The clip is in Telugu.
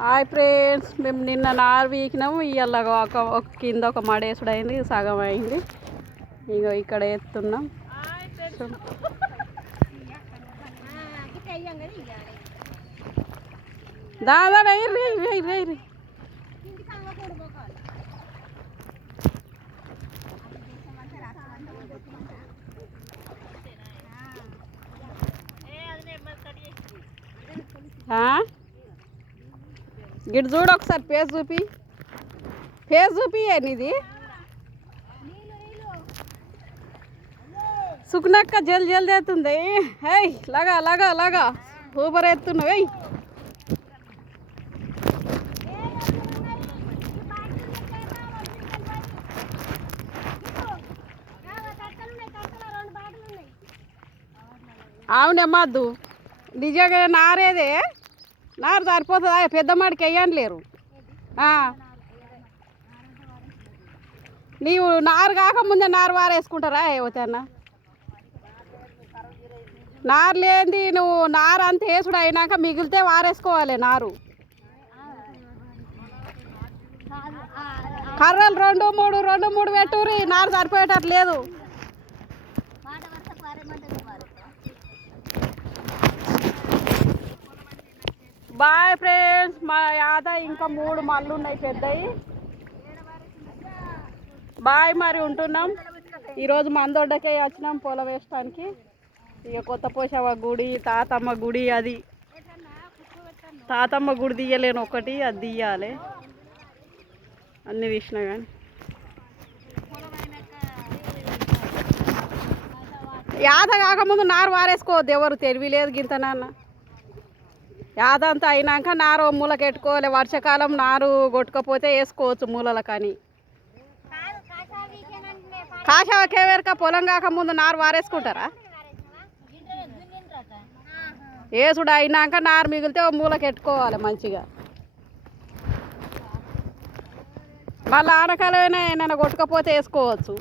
హాయ్ ఫ్రెండ్స్, మేము నిన్న నారు వీకినాము. ఇవాళ ఒక కింద ఒక మడేసుడు అయింది, సగం అయింది. ఇగో ఇక్కడ ఎత్తున్నాం. దాదా రైరి గిట్ చూడు ఒకసారి ఫేస్ చూపి నీది సుకునక్క జల్ది ఎత్తుంది. హై లాగా ఊబర్ ఎత్తున్నావు. వెయ్యి అవునమ్మద్దు నిజంగా నారేదే నారు సరిపోతుందా? పెద్ద మాడికి వేయని లేరు. నీవు నారు కాకముందే నారు వారేసుకుంటారా? ఏవతన్నా నారు లేనిది నువ్వు నారు అంత వేసుడు అయినాక మిగిలితే వారేసుకోవాలి. నారు కర్రలు రెండు మూడు పెట్టుర్రి, నారు సరిపోయేటట్టు లేదు. బాయ్ ఫ్రెండ్స్, మా యాద ఇంకా 3 మళ్ళు ఉన్నాయి పెద్దవి. బాయ్, మరి ఉంటున్నాం. ఈరోజు మందొడ్డకే వచ్చినాం పొలం వేయడానికి. ఇక కొత్త పోషవ గుడి, తాతమ్మ గుడి, అది తాతమ్మ గుడి తీయలేను, ఒకటి అది తీయాలి. అన్నీ తీసినా కానీ యాద కాకముందు నారు వారేసుకోవద్దు, ఎవరు తెలివి లేదు గింత నాన్న. యాదంతా అయినాక నారు మూలకి పెట్టుకోవాలి. వర్షాకాలం నారు కొట్టుకపోతే వేసుకోవచ్చు మూలల. కానీ కాషాకేవేరక పొలం కాకముందు నారు వారేసుకుంటారా? వేసుడు అయినాక నారు మిగిలితే మూలకి పెట్టుకోవాలి మంచిగా. మళ్ళీ ఆనకాలమైనా ఏమైనా కొట్టుకపోతే వేసుకోవచ్చు.